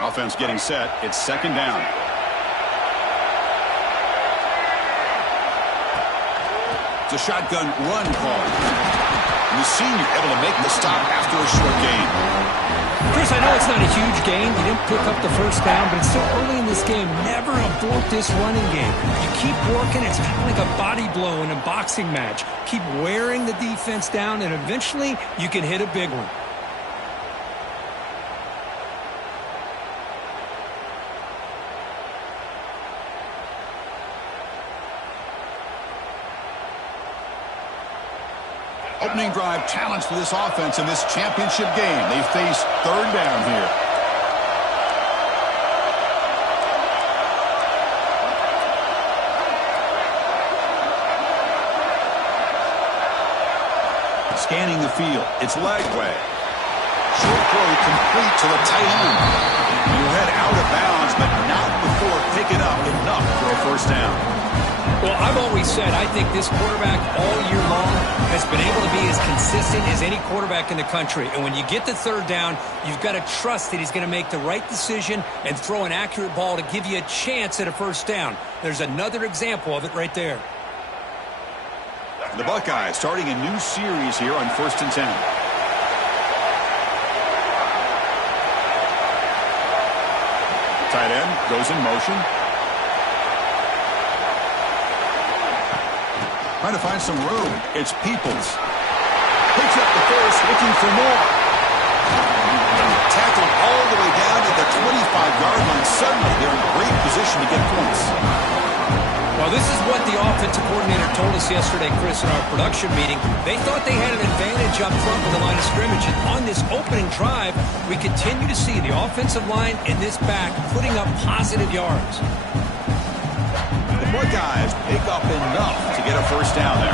Offense getting set. It's second down. It's a shotgun run call. And the senior able to make the stop after a short gain. Chris, I know it's not a huge gain. You didn't pick up the first down, but it's still early in this game. Never abort this running game. You keep working. It's kind of like a body blow in a boxing match. Keep wearing the defense down, and eventually you can hit a big one. Opening drive challenge for this offense in this championship game. They face third down here. Scanning the field. It's Lagway. Short throw complete to the tight end. He'll head out of bounds, but not before picking up enough for a first down. Well, I've always said I think this quarterback all year long has been able to be as consistent as any quarterback in the country. And when you get the third down, you've got to trust that he's going to make the right decision and throw an accurate ball to give you a chance at a first down. There's another example of it right there. The Buckeyes starting a new series here on 1st and 10. Tight end goes in motion. Trying to find some room. It's Peoples. Picks up the first, looking for more. Tackled all the way down to the 25-yard line. Suddenly, they're in great position to get points. Well, this is what the offensive coordinator told us yesterday, Chris, in our production meeting. They thought they had an advantage up front with the line of scrimmage. And on this opening drive, we continue to see the offensive line and this back putting up positive yards. Buckeyes pick up enough to get a first down there.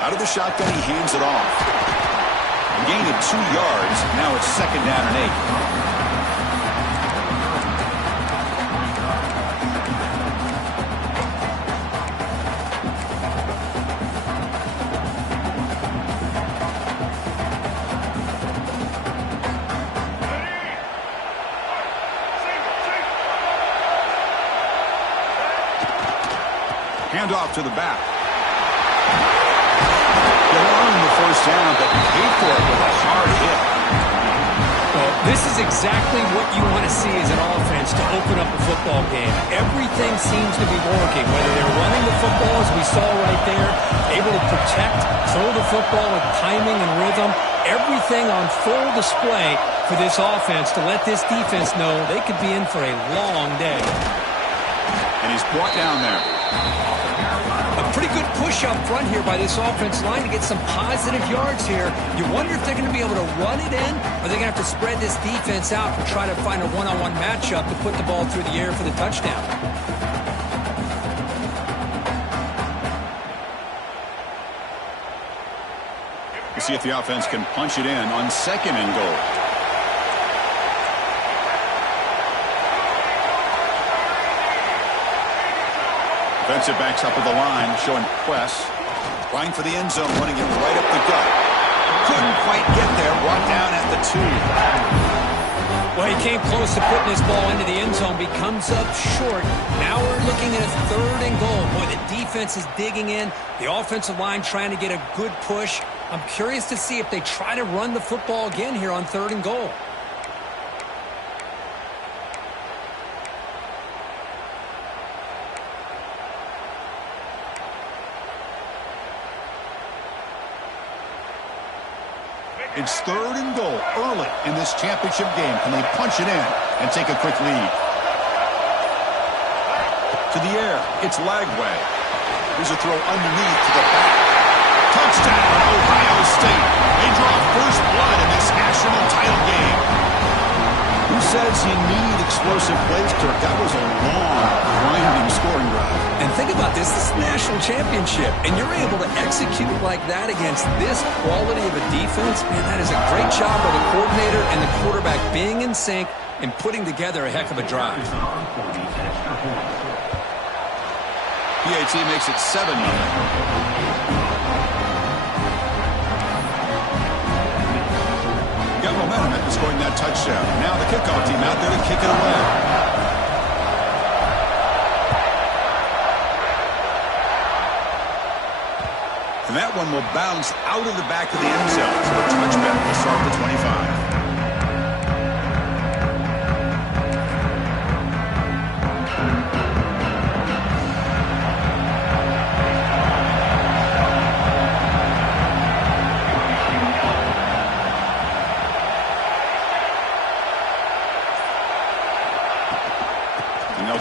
Out of the shotgun, he hands it off. Gain of 2 yards. Now it's second down and 8. Off to the back. They earned the first down, but paid for it with a hard hit. Well, this is exactly what you want to see as an offense to open up a football game. Everything seems to be working, whether they're running the football, as we saw right there, able to protect, throw the football with timing and rhythm, everything on full display for this offense to let this defense know they could be in for a long day. And he's brought down there. A pretty good push up front here by this offense line to get some positive yards here. You wonder if they're going to be able to run it in, or they're going to have to spread this defense out and try to find a one-on-one matchup to put the ball through the air for the touchdown. We'll see if the offense can punch it in on second and goal. Defensive backs up with the line, showing press. Trying for the end zone, running it right up the gut. Couldn't quite get there, brought down at the 2. Well, he came close to putting this ball into the end zone, but he comes up short. Now we're looking at a third and goal. Boy, the defense is digging in. The offensive line trying to get a good push. I'm curious to see if they try to run the football again here on third and goal. It's third and goal early in this championship game. Can they punch it in and take a quick lead? To the air, it's Lagway. Here's a throw underneath to the back. Touchdown, Ohio State. They draw first blood in this national title game. Who says you need explosive plays, Kirk? That was a long, grinding scoring drive. And think about this. This is the national championship, and you're able to execute like that against this quality of a defense. Man, that is a great job by the coordinator and the quarterback being in sync and putting together a heck of a drive. PAT makes it 7-0. got momentum after scoring that touchdown. Now the kickoff team out there to kick it away. And that one will bounce out of the back of the end zone. So a touchback will start the 25.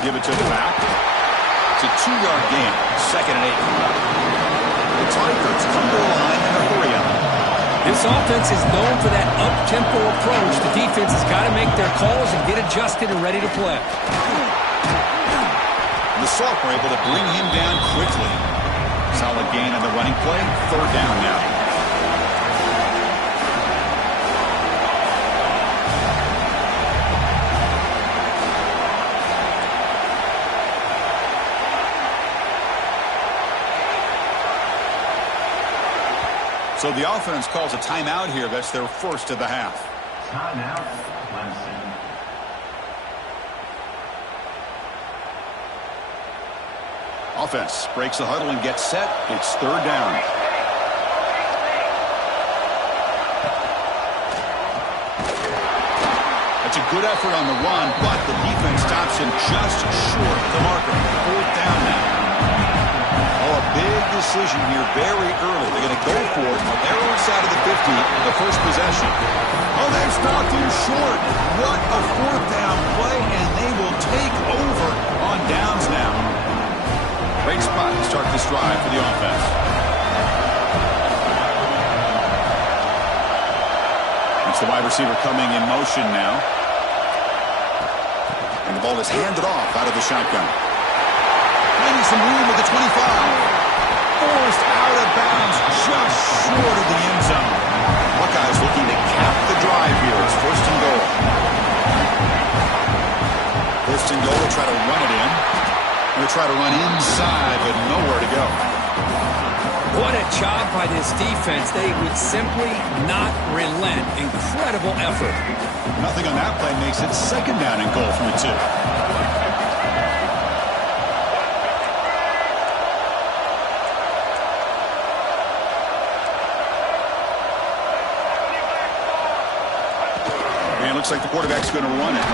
Give it to the back. It's a 2-yard gain. 2nd and 8. The Tigers come to the line in a hurry up. This offense is known for that up-tempo approach. The defense has got to make their calls and get adjusted and ready to play. The sophomore able to bring him down quickly. Solid gain on the running play. 3rd down now. So the offense calls a timeout here. That's their first of the half. Timeout, Clemson. Offense breaks the huddle and gets set. It's 3rd down. That's a good effort on the run, but the defense stops him just short of the marker. 4th down now. Oh, a big decision here very early. They're going to go for it. They're inside of the 50, the first possession. Oh, they stopped him short. What a 4th down play, and they will take over on downs now. Great spot to start this drive for the offense. It's the wide receiver coming in motion now. And the ball is handed off out of the shotgun. Finding some room with the 25. Forced out of bounds just short of the end zone. Buckeyes looking to cap the drive here. It's 1st and goal. 1st and goal. They'll try to run it in. They'll try to run inside, but nowhere to go. What a job by this defense. They would simply not relent. Incredible effort. Nothing on that play makes it 2nd down and goal from the 2. Looks like the quarterback's going to run it.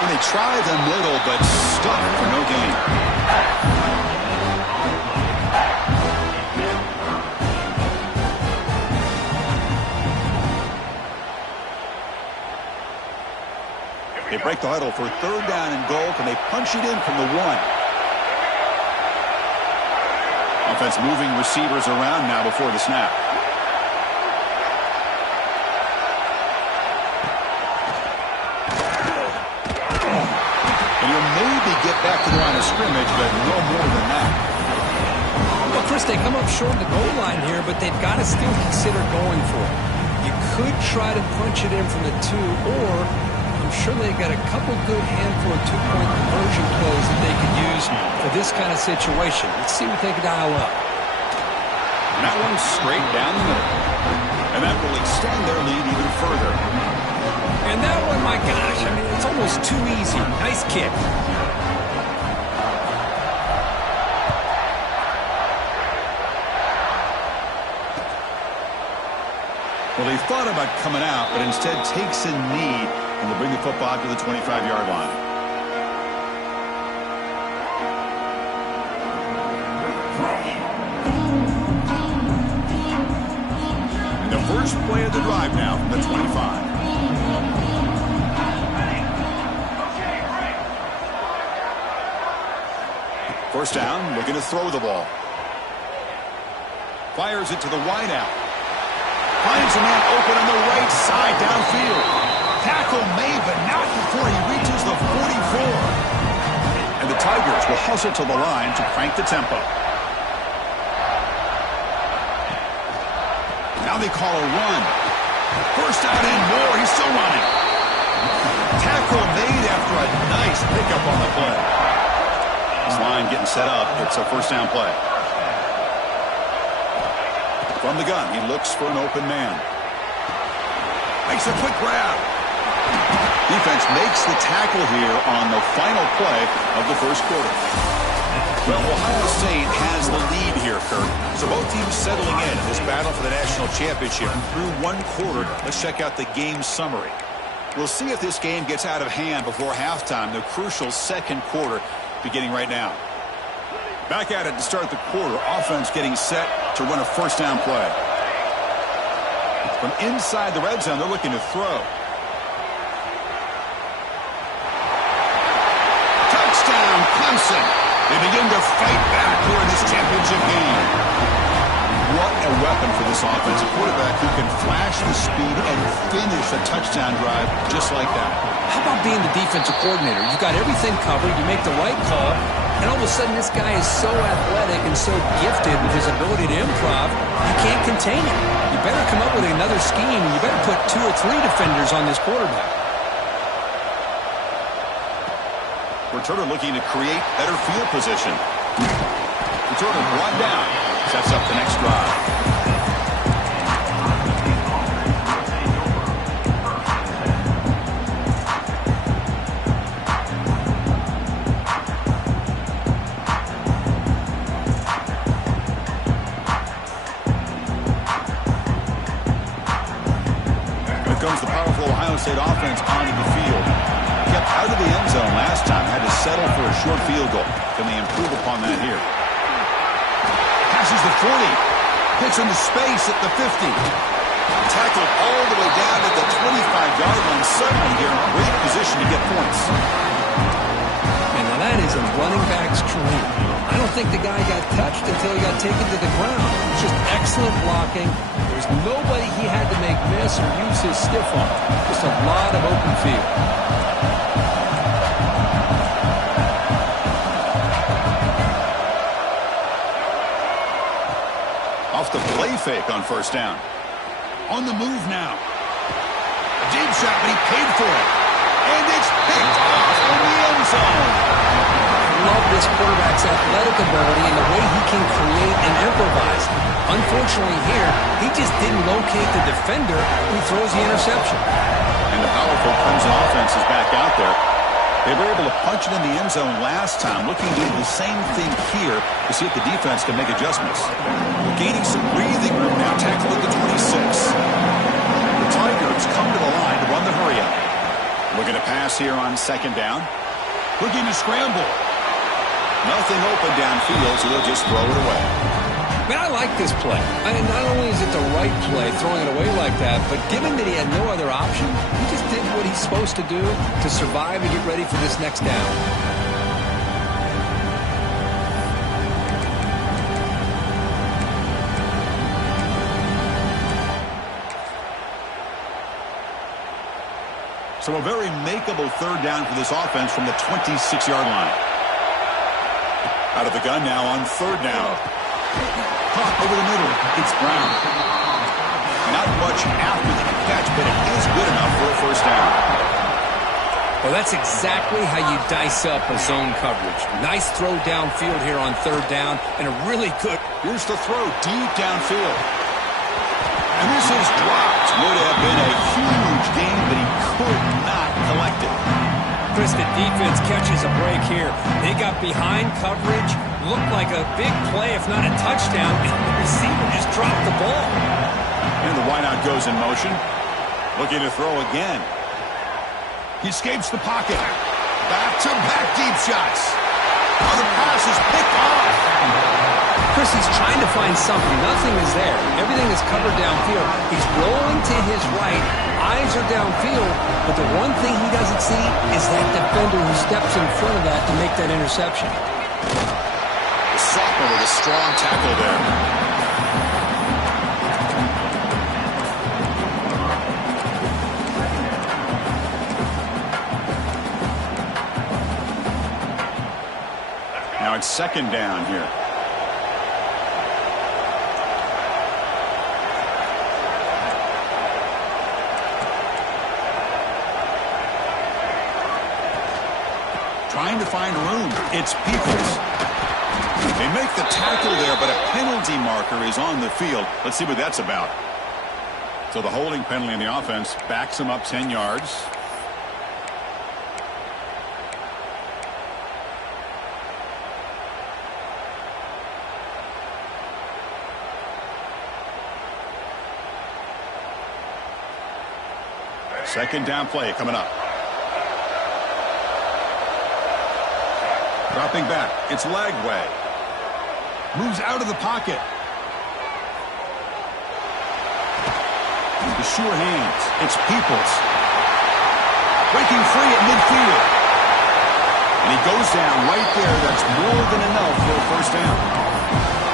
And they try the middle, but stuck for no gain. They break the huddle for 3rd down and goal. Can they punch it in from the 1? Offense moving receivers around now before the snap. Get back to the line of scrimmage, but no more than that. Well, Chris, they come up short of the goal line here, but they've got to still consider going for it. You could try to punch it in from the 2, or I'm sure they've got a couple good handful of 2-point conversion plays that they could use for this kind of situation. Let's see what they can dial up. And that one's straight down the middle. And that will extend their lead even further. And that one, my gosh, I mean, it's almost too easy. Nice kick. Well, they thought about coming out, but instead takes a knee and will bring the football to the 25-yard line. And the first play of the drive now from the 25. First down, looking to throw the ball. Fires it to the wideout. Finds a man open on the right side downfield. Tackle made, but not before he reaches the 44. And the Tigers will hustle to the line to crank the tempo. Now they call a run. First out and more. He's still running. Tackle made after a nice pickup on the play. This line getting set up. It's a first down play. From the gun, he looks for an open man. Makes a quick grab. Defense makes the tackle here on the final play of the first quarter. Well, Ohio State has the lead here, Kirk. So both teams settling in this battle for the national championship through one quarter. Let's check out the game summary. We'll see if this game gets out of hand before halftime, the crucial second quarter beginning right now. Back at it to start the quarter. Offense getting set to run a first down play. From inside the red zone, they're looking to throw. Touchdown, Clemson. They begin to fight back here in this championship game. What a weapon for this offense. A quarterback who can flash the speed and finish a touchdown drive just like that. How about being the defensive coordinator? You got everything covered. You make the right call. And all of a sudden, this guy is so athletic and so gifted with his ability to improv, you can't contain him. You better come up with another scheme. You better put 2 or 3 defenders on this quarterback. Returner looking to create better field position. Returner brought down. Sets up the next drive. Here comes the powerful Ohio State offense onto the field. Kept out of the end zone last time. Had to settle for a short field goal. Can they improve upon that here? Passes the 40. Hits into space at the 50. Tackled all the way down at the 25-yard line. Suddenly they're in great position to get points. And now that is a running back's dream. I don't think the guy got touched until he got taken to the ground. It's just excellent blocking. There's nobody he had to make miss or use his stiff arm. Just a lot of open field. Off the play fake on first down. On the move now. A deep shot, but he paid for it. And it's picked off in the end zone. I love this quarterback's athletic ability and the way he can create and improvise. Unfortunately here, he just didn't locate the defender who throws the interception. And the powerful Clemson offense is back out there. They were able to punch it in the end zone last time, looking to do the same thing here to see if the defense can make adjustments. We're gaining some breathing room now, tackled at the 26. The Tigers come to the line to run the hurry up. Looking to pass here on second down. Looking to scramble. Nothing open downfield, so they'll just throw it away. Man, I like this play. I mean, not only is it the right play, throwing it away like that, but given that he had no other option, he just did what he's supposed to do to survive and get ready for this next down. So a very makeable third down for this offense from the 26-yard line. Out of the gun now on third down. Caught over the middle. It's Brown. Not much after the catch, but it is good enough for a first down. Well, that's exactly how you dice up a zone coverage. Nice throw downfield here on third down, and a really good... Here's the throw deep downfield. And this is dropped. Would have been a huge gain, but he could not collect it. Chris, the defense catches a break here. They got behind coverage, looked like a big play, if not a touchdown, and the receiver just dropped the ball. And the wideout goes in motion. Looking to throw again. He escapes the pocket. Back-to-back deep shots. Oh, the pass is picked off. Chris, he's trying to find something. Nothing is there. Everything is covered downfield. He's rolling to his right. Eyes are downfield. But the one thing he doesn't see is that defender who steps in front of that to make that interception. The sophomore with a strong tackle there. Now it's second down here. Trying to find room. It's Peoples. They make the tackle there, but a penalty marker is on the field. Let's see what that's about. So the holding penalty in the offense backs him up 10 yards. Second down play coming up. Dropping back. It's Lagway. Moves out of the pocket. The sure hands. It's Peoples. Breaking free at midfield. And he goes down right there. That's more than enough for a first down.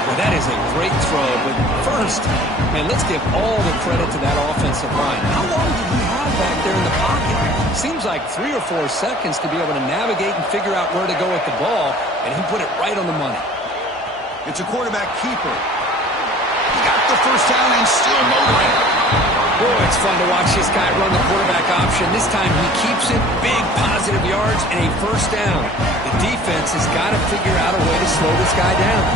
Well, that is a great throw. But first, man, let's give all the credit to that offensive line. How long did he have back there in the pocket? Seems like 3 or 4 seconds to be able to navigate and figure out where to go with the ball. And he put it right on the money. It's a quarterback keeper. He got the first down and still motoring. Boy, it's fun to watch this guy run the quarterback option. This time he keeps it, big positive yards, and a first down. The defense has got to figure out a way to slow this guy down.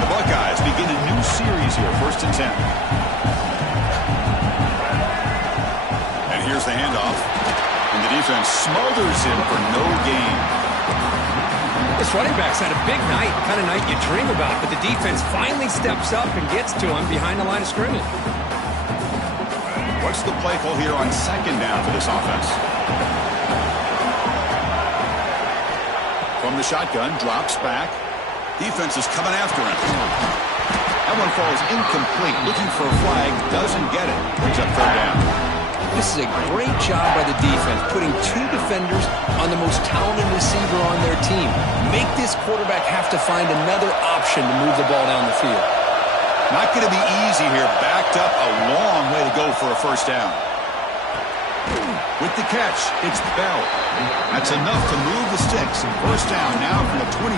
The Buckeyes begin a new series here, 1st and 10. And here's the handoff. And the defense smothers him for no gain. This running back's had a big night, kind of night you dream about, but the defense finally steps up and gets to him behind the line of scrimmage. What's the play call here on second down for this offense? From the shotgun, drops back. Defense is coming after him. That one falls incomplete. Looking for a flag, doesn't get it. Brings up third down. This is a great job by the defense, putting 2 defenders on the most talented receiver on their team. Make this quarterback have to find another option to move the ball down the field. Not going to be easy here. Backed up a long way to go for a first down. With the catch, it's Bell. That's enough to move the sticks. First down now from the 23.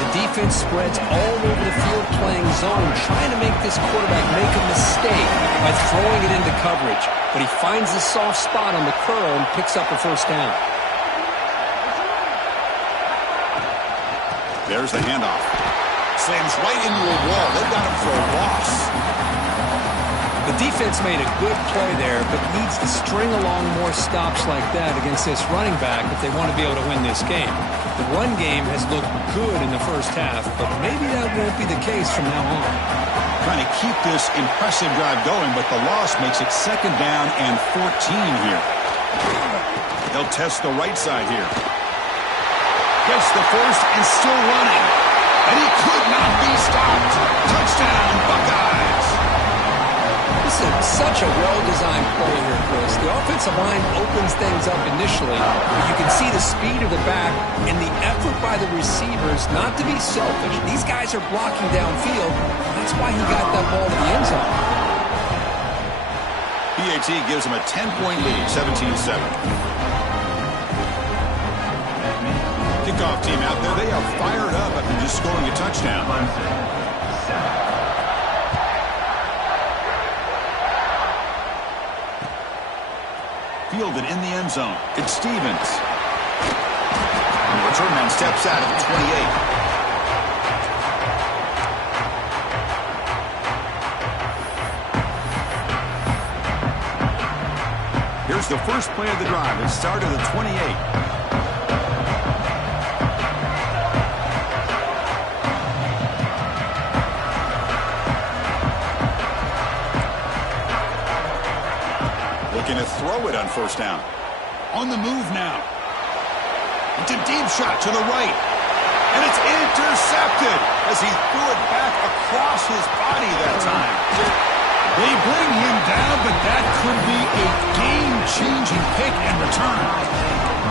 The defense spreads all over the field playing zone, trying to make this quarterback make a mistake by throwing it into coverage. But he finds the soft spot on the curl and picks up a first down. There's the handoff. Slams right into a wall. They've got him for a loss. The defense made a good play there, but needs to string along more stops like that against this running back if they want to be able to win this game. The run game has looked good in the first half, but maybe that won't be the case from now on. Trying to keep this impressive drive going, but the loss makes it second down and 14 here. They'll test the right side here. Gets the first and still running. And he could not be stopped. Touchdown, Buckeyes. This is such a well-designed play here, Chris. The offensive line opens things up initially, but you can see the speed of the back and the effort by the receivers not to be selfish. These guys are blocking downfield. That's why he got that ball to the end zone. PAT gives him a 10-point lead, 17-7. Kickoff team out there, they are fired up after just scoring a touchdown. Fielded in the end zone. It's Stevens. And the return man steps out at the 28. Here's the first play of the drive. It started at 28. Looking to throw it on first down. On the move now. It's a deep shot to the right. And it's intercepted as he threw it back across his body that time. They bring him down, but that could be a game-changing pick and return.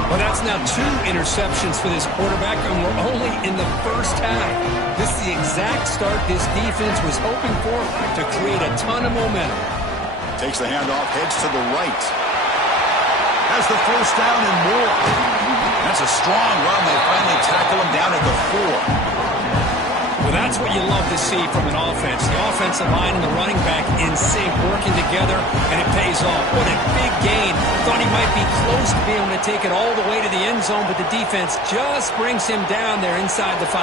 Well, that's now 2 interceptions for this quarterback, and we're only in the first half. This is the exact start this defense was hoping for to create a ton of momentum. Takes the handoff, heads to the right. Has the first down and more. That's a strong run. They finally tackle him down at the 4. Well, that's what you love to see from an offense. The offensive line and the running back in sync, working together, and it pays off. What a big gain. Thought he might be close to being able to take it all the way to the end zone, but the defense just brings him down there inside the 5.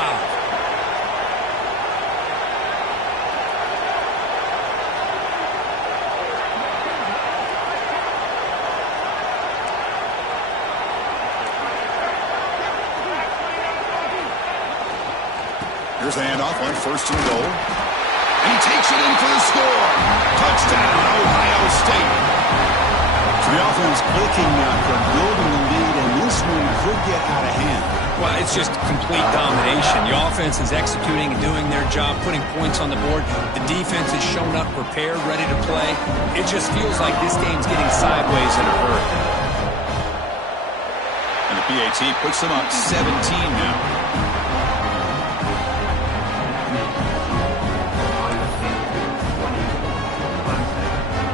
Here's the handoff on 1st and goal. And he takes it in for the score. Touchdown, Ohio State. So the offense clicking now, building the lead, and this one could get out of hand. Well, it's just complete domination. The offense is executing and doing their job, putting points on the board. The defense has shown up, prepared, ready to play. It just feels like this game's getting sideways in a hurry. And the PAT puts them up 17 now.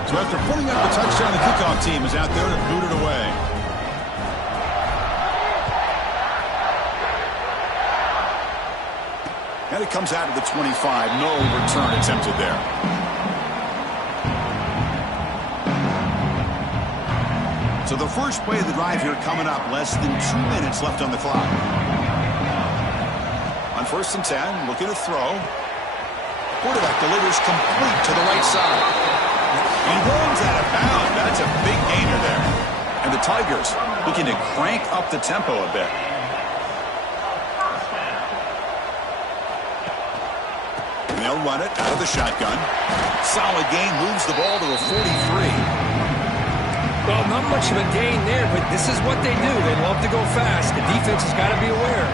So after putting up the touchdown, the kickoff team is out there to boot it away. And it comes out of the 25. No return attempted there. So the first play of the drive here coming up. Less than 2 minutes left on the clock. On 1st and 10, looking to throw. Quarterback delivers complete to the right side. He runs out of bounds. That's a big gainer there. And the Tigers looking to crank up the tempo a bit. And they'll run it out of the shotgun. Solid gain, moves the ball to a 43. Well, not much of a gain there, but this is what they do. They love to go fast. The defense has got to be aware.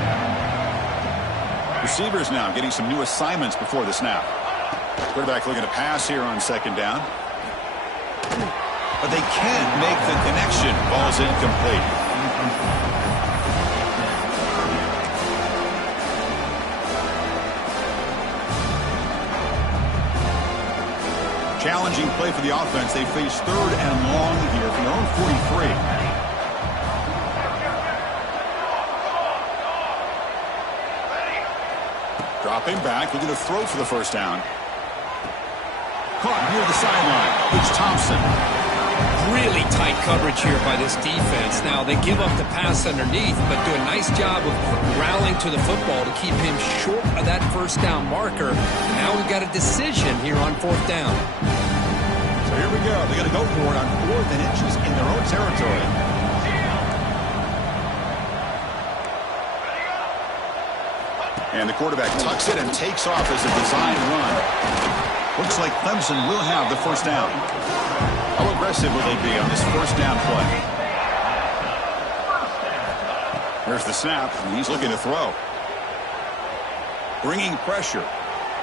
Receivers now getting some new assignments before the snap. Quarterback looking to pass here on 2nd down. But they can't make the connection. Ball's incomplete. Challenging play for the offense. They face 3rd and long here from their own 43. Dropping back, looking to throw for the 1st down. Caught near the sideline. It's Thompson. Really tight coverage here by this defense. Now, they give up the pass underneath, but do a nice job of rallying to the football to keep him short of that 1st down marker. And now we've got a decision here on 4th down. So here we go. They're going to go for it on 4th and inches in their own territory. And the quarterback tucks it and takes off as a design run. Looks like Clemson will have the 1st down. How aggressive will they be on this 1st down play? Here's the snap, and he's looking to throw. Bringing pressure.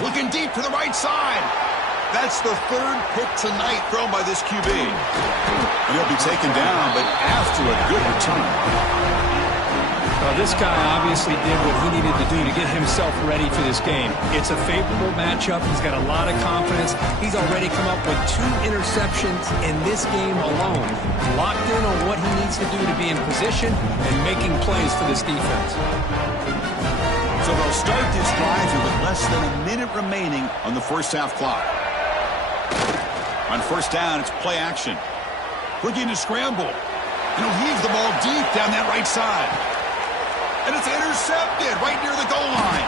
Looking deep to the right side. That's the 3rd pick tonight thrown by this QB. And he'll be taken down, but after a good return. Well, this guy obviously did what he needed to do to get himself ready for this game. It's a favorable matchup. He's got a lot of confidence. He's already come up with 2 interceptions in this game alone. Locked in on what he needs to do to be in position and making plays for this defense. So they'll start this drive here with less than a minute remaining on the 1st half clock. On 1st down, it's play action. Looking to scramble. And he'll heave the ball deep down that right side. And it's intercepted right near the goal line.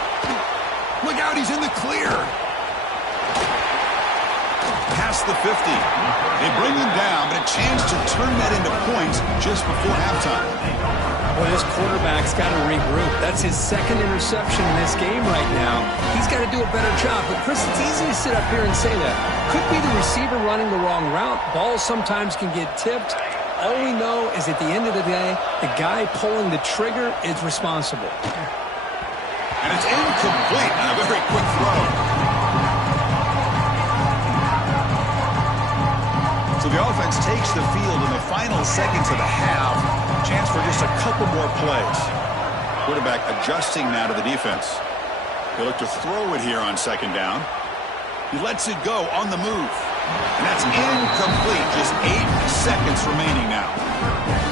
Look out, he's in the clear. Past the 50. They bring him down, but a chance to turn that into points just before halftime. Well, this quarterback's got to regroup. That's his 2nd interception in this game right now. He's got to do a better job. But, Chris, it's easy to sit up here and say that. Could be the receiver running the wrong route. Balls sometimes can get tipped. All we know is at the end of the day, the guy pulling the trigger is responsible. And it's incomplete on a very quick throw. So the offense takes the field in the final seconds of the half. Chance for just a couple more plays. Quarterback adjusting now to the defense. They look to throw it here on 2nd down. He lets it go on the move. And that's incomplete. Just 8 seconds remaining now.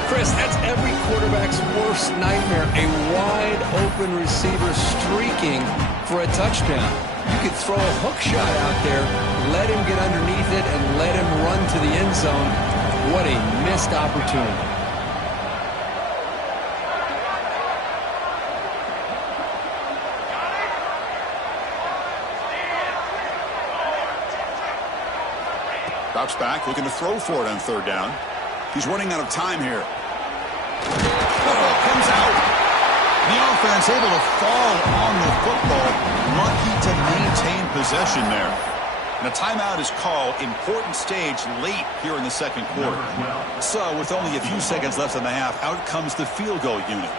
Chris, that's every quarterback's worst nightmare. A wide open receiver streaking for a touchdown. You could throw a hook shot out there, let him get underneath it, and let him run to the end zone. What a missed opportunity. Drops back, looking to throw for it on 3rd down. He's running out of time here. Comes out. The offense able to fall on the football. Lucky to maintain possession there. And a timeout is called. Important stage late here in the second quarter. So with only a few seconds left in the half, out comes the field goal unit.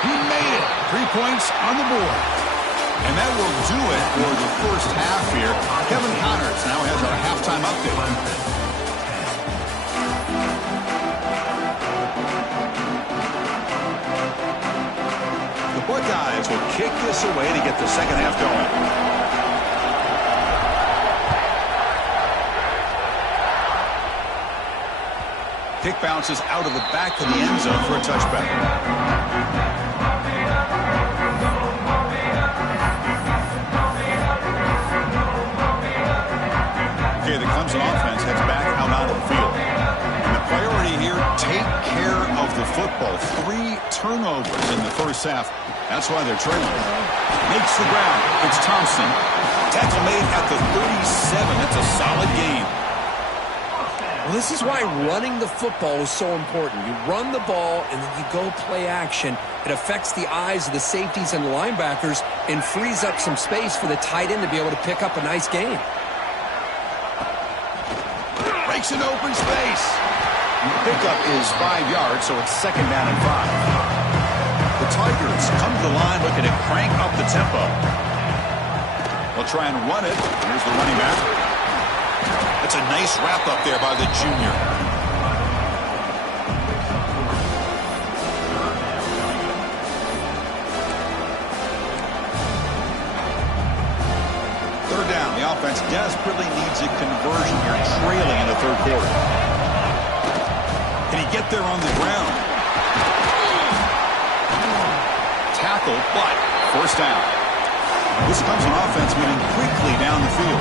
He made it. 3 points on the board. And that will do it for the first half here. Kevin Connors now has our halftime update. The Buckeyes will kick this away to get the second half going. Kick bounces out of the back of the end zone for a touchback. Okay, the Clemson offense heads back out onto the field. And the priority here, take care of the football. 3 turnovers in the first half. That's why they're trailing. Makes the ground. It's Thompson. Tackle made at the 37. That's a solid gain. Well, this is why running the football is so important. You run the ball, and then you go play action. It affects the eyes of the safeties and the linebackers and frees up some space for the tight end to be able to pick up a nice gain. Breaks an open space. Pickup is 5 yards, so it's second down and 5. The Tigers come to the line looking to crank up the tempo. They'll try and run it. Here's the running back. That's a nice wrap up there by the junior. Third down. The offense desperately needs a conversion here, trailing in the third quarter. Can he get there on the ground? Tackle, but first down. This comes an offense moving quickly down the field.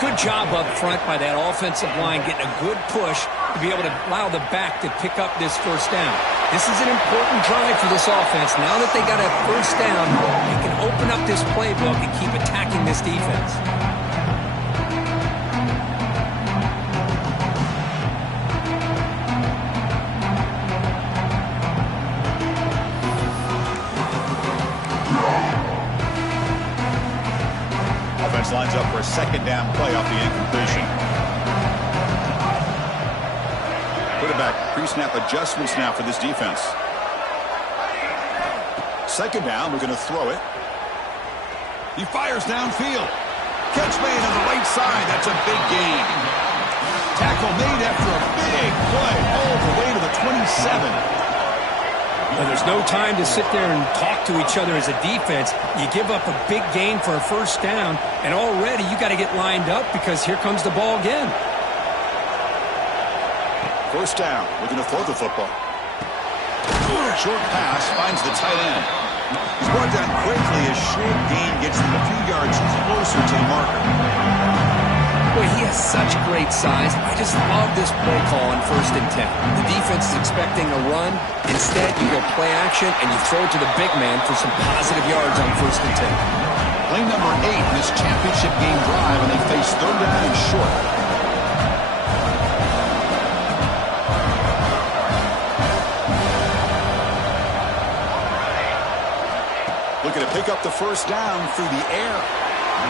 Good job up front by that offensive line, getting a good push to be able to allow the back to pick up this first down. This is an important drive for this offense. Now that they got a first down, they can open up this playbook and keep attacking this defense. Lines up for a second down play off the incompletion. Quarterback pre-snap adjustments now for this defense. Second down, we're going to throw it. He fires downfield. Catch made on the right side. That's a big gain. Tackle made after a big play all the way to the 27. Well, there's no time to sit there and talk to each other as a defense. You give up a big gain for a first down, and already you got to get lined up because here comes the ball again. First down. We're going to throw the football. Short pass finds the tight end. He's brought down quickly. A short gain gets him a few yards closer to the marker. Boy, he has such great size. I just love this play call on 1st and 10. The defense is expecting a run. Instead, you go play action, and you throw it to the big man for some positive yards on 1st and 10. Play number 8 in this championship game drive, and they face third down and short. Looking to pick up the first down through the air.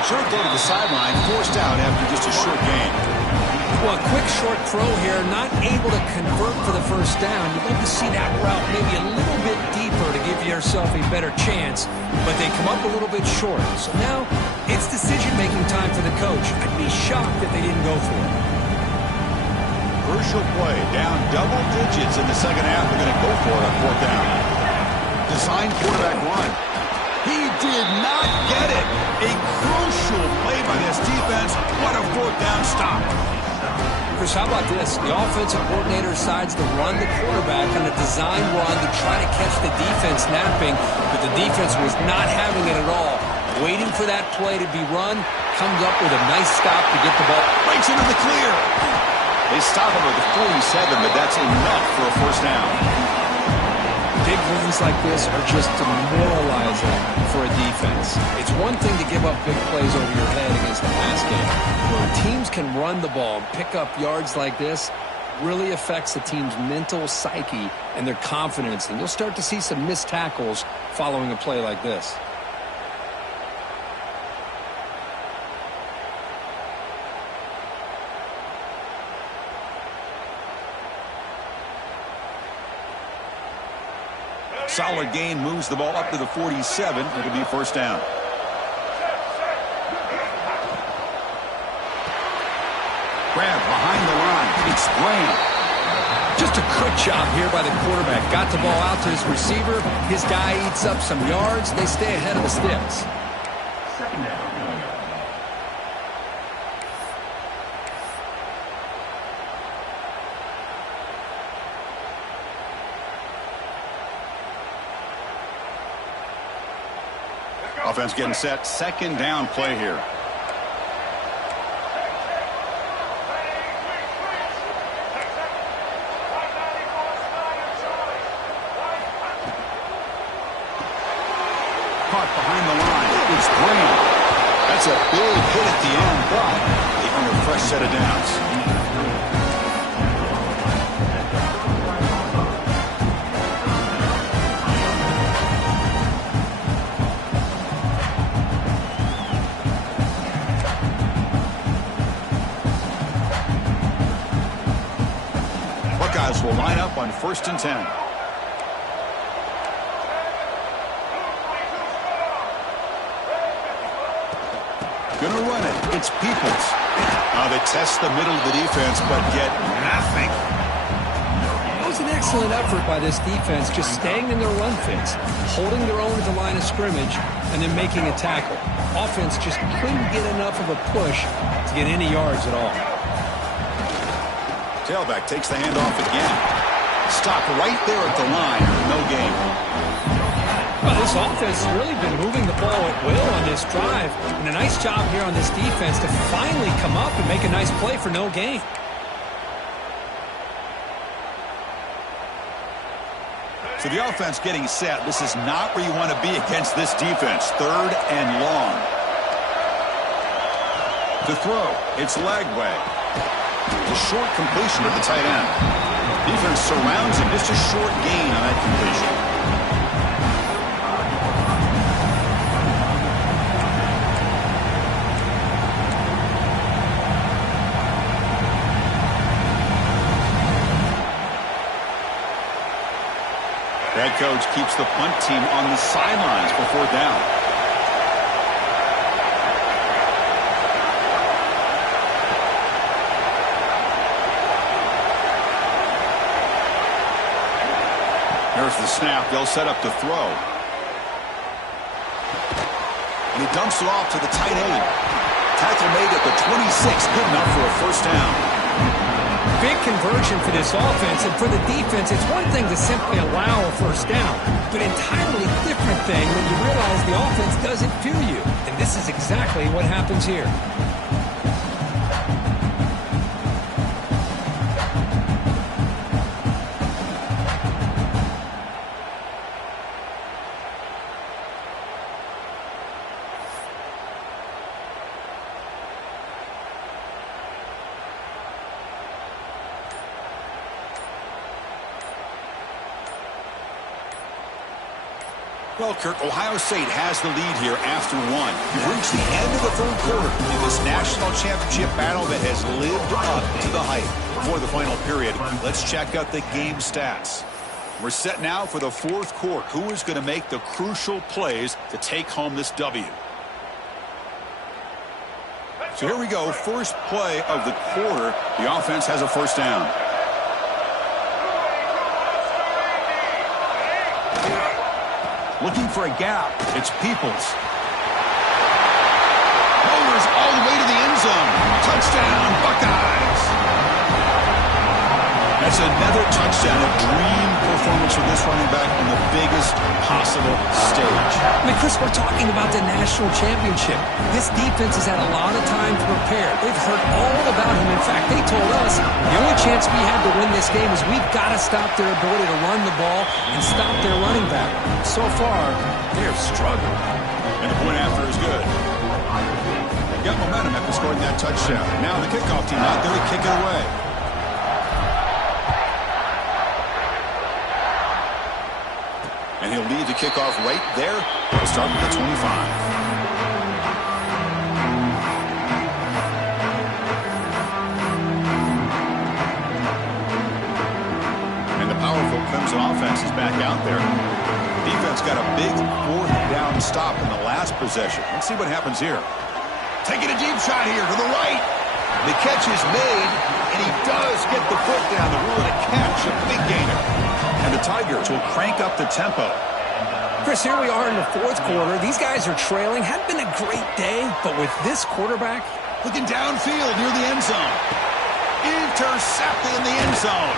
Short throw to the sideline, forced out after just a short gain. Well, a quick short throw here, not able to convert for the first down. You'd like to see that route maybe a little bit deeper to give yourself a better chance, but they come up a little bit short. So now it's decision-making time for the coach. I'd be shocked if they didn't go for it. Crucial play, down double digits in the second half. They're going to go for it on 4th down. Design quarterback run. He did not get it. A crucial play by this defense. What a 4th down stop. Chris, how about this? The offensive coordinator decides to run the quarterback on a design run to try to catch the defense napping, but the defense was not having it at all. Waiting for that play to be run, comes up with a nice stop to get the ball. Breaks into the clear. They stop him at the 47, but that's enough for a first down. Big wins like this are just demoralizing for a defense. It's one thing to give up big plays over your head against the pass game. Where teams can run the ball and pick up yards like this, really affects the team's mental psyche and their confidence, and you'll start to see some missed tackles following a play like this. Solid gain, moves the ball up to the 47. It'll be first down. Grab behind the line. It's Graham. Just a good job here by the quarterback. Got the ball out to his receiver. His guy eats up some yards. They stay ahead of the sticks. Second down. Offense getting set. Second down play here. Caught behind the line. It's Graham. That's a big hit at the end, but they earn a fresh set of downs. Buckeyes will line up on 1st and 10. Gonna run it. It's Peoples. They test the middle of the defense, but get nothing. It was an excellent effort by this defense, just staying in their run fits, holding their own at the line of scrimmage, and then making a tackle. Offense just couldn't get enough of a push to get any yards at all. Tailback takes the handoff again. Stop right there at the line. No gain. Well, this offense has really been moving the ball at will on this drive. And a nice job here on this defense to finally come up and make a nice play for no gain. So the offense getting set. This is not where you want to be against this defense. 3rd and long. To throw, it's Lagway. The short completion to the tight end. Defense surrounds him. Just a short gain on that completion. Head coach keeps the punt team on the sidelines for 4th down. There's the snap. They'll set up to throw. And he dumps it off to the tight end. Tackle made at the 26. Good enough for a first down. Big conversion for this offense, and for the defense, it's one thing to simply allow a first down, but entirely different thing when you realize the offense doesn't fear you. And this is exactly what happens here. Well, Kirk, Ohio State has the lead here after 1. We've reached the end of the 3rd quarter in this national championship battle that has lived up to the hype. Before the final period, let's check out the game stats. We're set now for the 4th quarter. Who is going to make the crucial plays to take home this W? So here we go. First play of the quarter. The offense has a first down. Looking for a gap. It's Peoples. Motors all the way to the end zone. Touchdown, Buckeyes. That's another touchdown. A dream performance from this running back on the biggest possible stage. I mean, Chris, we're talking about the national championship. This defense has had a lot of time to prepare. They've heard all about him. In fact, they told us the only chance we have to win this game is we've got to stop their ability to run the ball and stop their running back. So far, they're struggling. And the point after is good. They got momentum after scoring that touchdown. Now the kickoff team out there to kick it away. And he'll lead the kickoff right there. We'll start with the 25. Powerful Clemson offense is back out there. Defense got a big fourth down stop in the last possession. Let's see what happens here. Taking a deep shot here to the right. The catch is made, and he does get the foot down. The rule of the catch, a big gainer. And the Tigers will crank up the tempo. Chris, here we are in the fourth quarter. These guys are trailing. Hadn't been a great day, but with this quarterback. Looking downfield near the end zone. Intercepted in the end zone.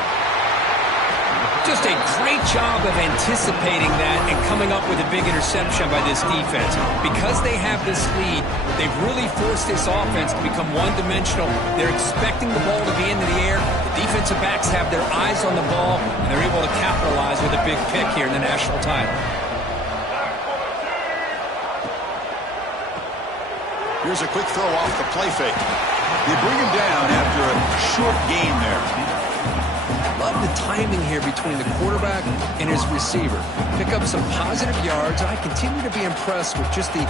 Just a great job of anticipating that and coming up with a big interception by this defense. Because they have this lead, they've really forced this offense to become one-dimensional. They're expecting the ball to be into the air. The defensive backs have their eyes on the ball, and they're able to capitalize with a big pick here in the national title. Here's a quick throw off the play fake. They bring him down after a short gain there. Love the timing here between the quarterback and his receiver. Pick up some positive yards, and I continue to be impressed with just the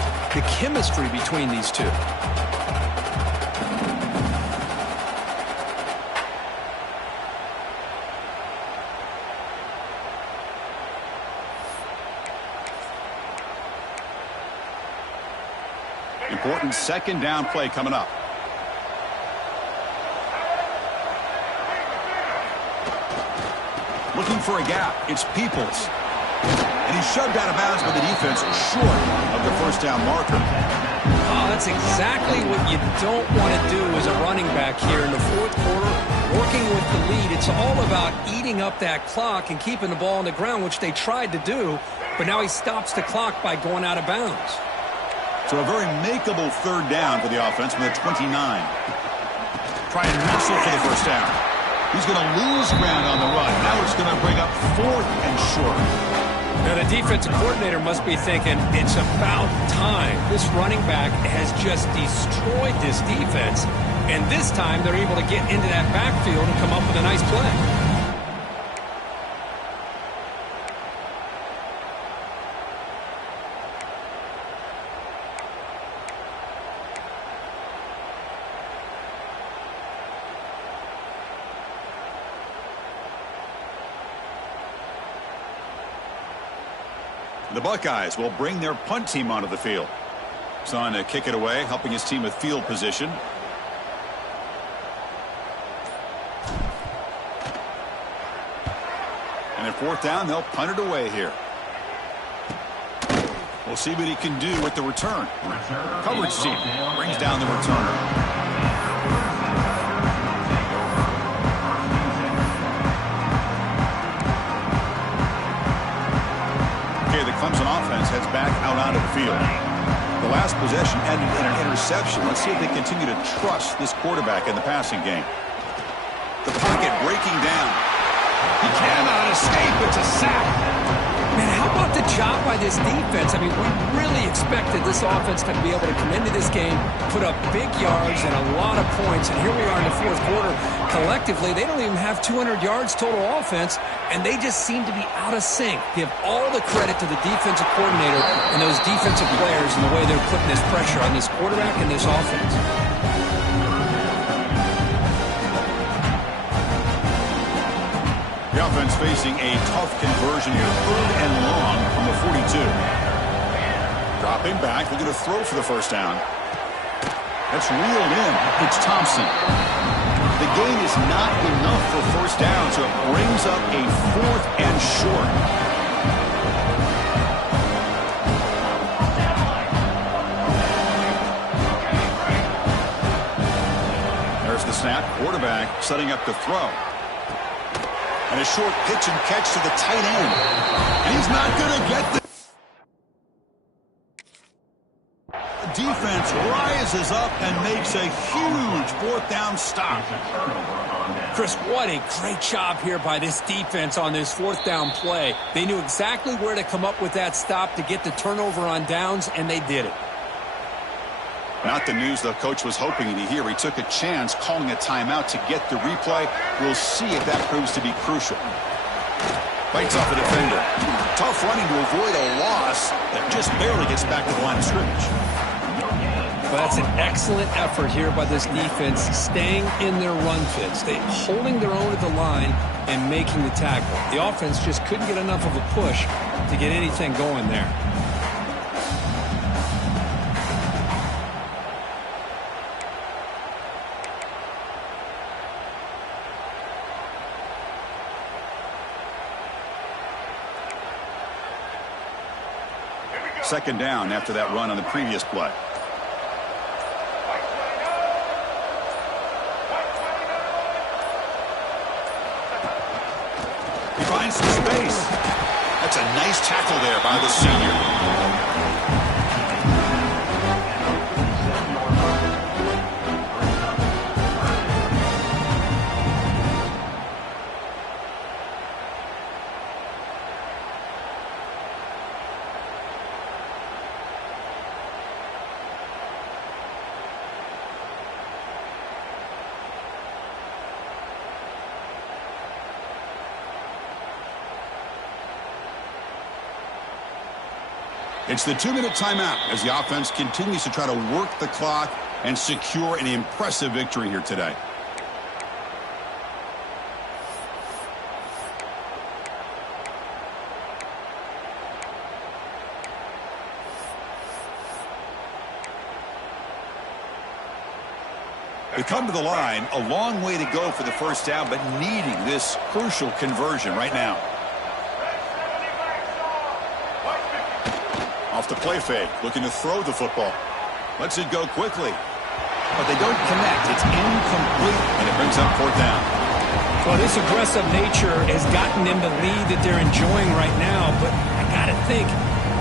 chemistry between these two. Important second down play coming up. Looking for a gap. It's Peoples. And he's shoved out of bounds by the defense short of the first down marker. Oh, that's exactly what you don't want to do as a running back here in the fourth quarter. Working with the lead, it's all about eating up that clock and keeping the ball on the ground, which they tried to do. But now he stops the clock by going out of bounds. So a very makeable third down for the offense with a 29. Try and wrestle for the first down. He's going to lose ground on the run. Now it's going to bring up fourth and short. Now the defensive coordinator must be thinking, it's about time. This running back has just destroyed this defense. And this time they're able to get into that backfield and come up with a nice play. The Buckeyes will bring their punt team onto the field. Son to kick it away, helping his team with field position. And at fourth down, they'll punt it away here. We'll see what he can do with the return. Coverage team brings down the returner. Clemson offense heads back out onto the field. The last possession ended in an interception. Let's see if they continue to trust this quarterback in the passing game. The pocket breaking down. He cannot escape. It's a sack. Man, how about the job by this defense? I mean, we really expected this offense to be able to come into this game, put up big yards and a lot of points, and here we are in the fourth quarter. Collectively, they don't even have 200 yards total offense, and they just seem to be out of sync. Give all the credit to the defensive coordinator and those defensive players and the way they're putting this pressure on this quarterback and this offense. The offense facing a tough conversion here. Third and long from the 42. Dropping back, looking to throw for the first down. That's reeled in. It's Thompson. The gain is not enough for first down, so it brings up a fourth and short. There's the snap. Quarterback setting up the throw. And a short pitch and catch to the tight end. And he's not going to get the defense rises up and makes a huge fourth down stop. Chris, what a great job here by this defense on this fourth down play. They knew exactly where to come up with that stop to get the turnover on downs, and they did it. Not the news the coach was hoping to hear. He took a chance calling a timeout to get the replay. We'll see if that proves to be crucial. Bites off the defender. Tough running to avoid a loss that just barely gets back to the line of scrimmage. Well, that's an excellent effort here by this defense, staying in their run fits, holding their own at the line and making the tackle. The offense just couldn't get enough of a push to get anything going there. Second down after that run on the previous play. He finds some space. That's a nice tackle there by the senior. It's the 2-minute timeout as the offense continues to try to work the clock and secure an impressive victory here today. They come to the line, a long way to go for the first down, but needing this crucial conversion right now. Off the play fake, looking to throw the football. Lets it go quickly. But they don't connect. It's incomplete, and it brings up fourth down. Well, this aggressive nature has gotten them the lead that they're enjoying right now. But I got to think,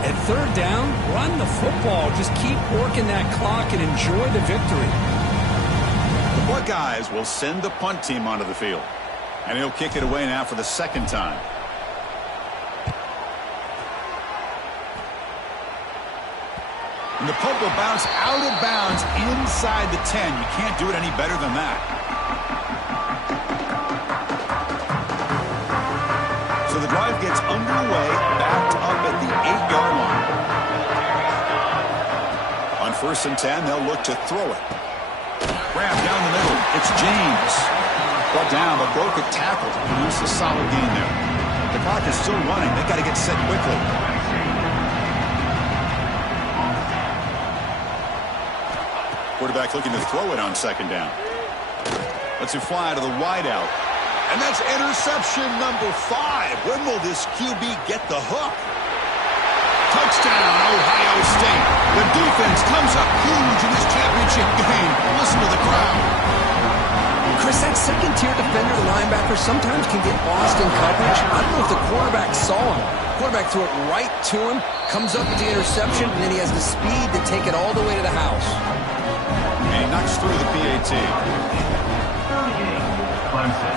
at third down, run the football. Just keep working that clock and enjoy the victory. The Buckeyes will send the punt team onto the field. And he'll kick it away now for the second time. And the punt will bounce out of bounds inside the 10. You can't do it any better than that. So the drive gets underway, backed up at the 8-yard line. On 1st and 10, they'll look to throw it. Grab down the middle. It's James. Brought down, but broke a tackle to produce a solid gain there. The clock is still running. They've got to get set quickly. Quarterback looking to throw it on second down. Lets it fly to the wideout. And that's interception number 5. When will this QB get the hook? Touchdown, Ohio State. The defense comes up huge in this championship game. Listen to the crowd. Chris, that second-tier defender, the linebacker, sometimes can get lost in coverage. I don't know if the quarterback saw him. Quarterback threw it right to him, comes up with the interception, and then he has the speed to take it all the way to the house. And he knocks through the PAT. 38, Clemson,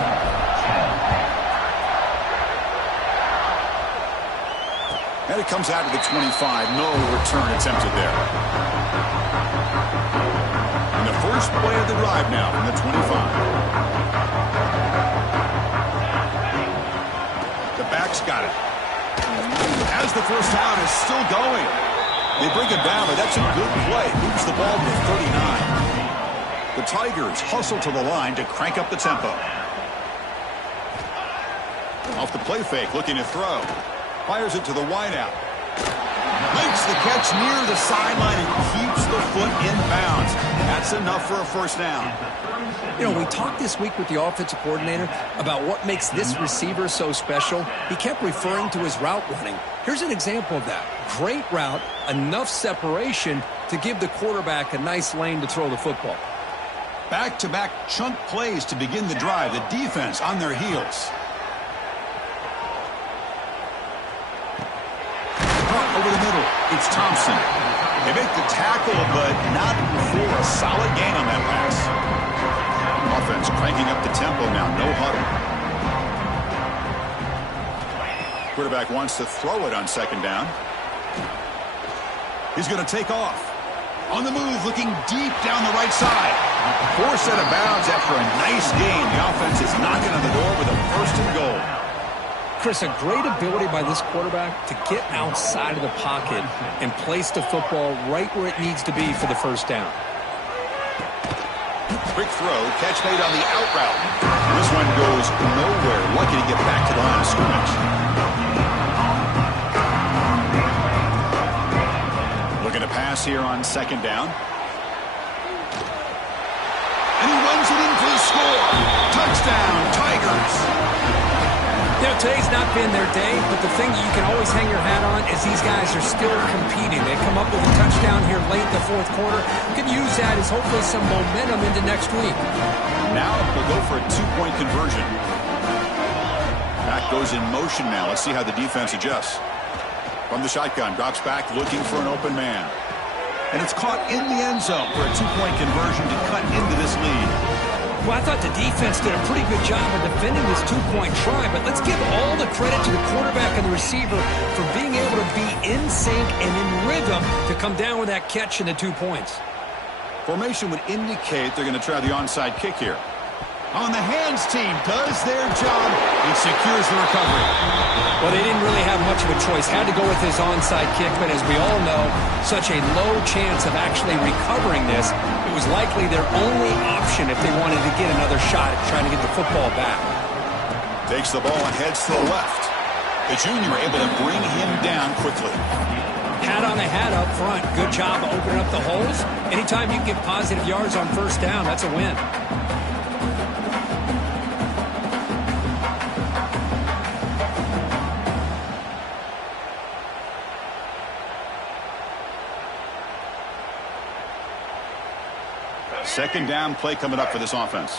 10. And it comes out to the 25. No return attempted there. And the first play of the drive now from the 25. The back's got it. As the first down is still going. They bring him down, but that's a good play. Moves the ball to the 39. The Tigers hustle to the line to crank up the tempo. Off the play fake, looking to throw. Fires it to the wideout. Makes the catch near the sideline and keeps the foot in bounds. That's enough for a first down. You know, we talked this week with the offensive coordinator about what makes this receiver so special. He kept referring to his route running. Here's an example of that. Great route, enough separation to give the quarterback a nice lane to throw the football. Back-to-back chunk plays to begin the drive. The defense on their heels. Over the middle, it's Thompson. They make the tackle, but not for a solid gain on that pass. Offense cranking up the tempo now, no huddle. Quarterback wants to throw it on second down. He's going to take off. On the move, looking deep down the right side. Forced out of bounds after a nice gain. The offense is knocking on the door with a 1st and goal. Chris, a great ability by this quarterback to get outside of the pocket and place the football right where it needs to be for the first down. Quick throw, catch made on the out route. This one goes nowhere. Lucky to get back to the line of scrimmage. Looking to pass here on second down. And he runs it in for the score. Touchdown, Tigers. You know, today's not been their day, but the thing you can always hang your hat on is these guys are still competing. They come up with a touchdown here late in the fourth quarter. You can use that as hopefully some momentum into next week. Now we'll go for a two-point conversion. Back goes in motion now. Let's see how the defense adjusts. From the shotgun, drops back looking for an open man. And it's caught in the end zone for a two-point conversion to cut into this lead. Well, I thought the defense did a pretty good job of defending this two-point try, but let's give all the credit to the quarterback and the receiver for being able to be in sync and in rhythm to come down with that catch and the 2 points. Formation would indicate they're going to try the onside kick here. On the hands team does their job and secures the recovery. Well, they didn't really have much of a choice. Had to go with his onside kick, but as we all know, such a low chance of actually recovering this. It was likely their only option if they wanted to get another shot at trying to get the football back. Takes the ball and heads to the left. The junior able to bring him down quickly. Hat on a hat up front. Good job of opening up the holes. Anytime you can get positive yards on first down, that's a win. Second down play coming up for this offense.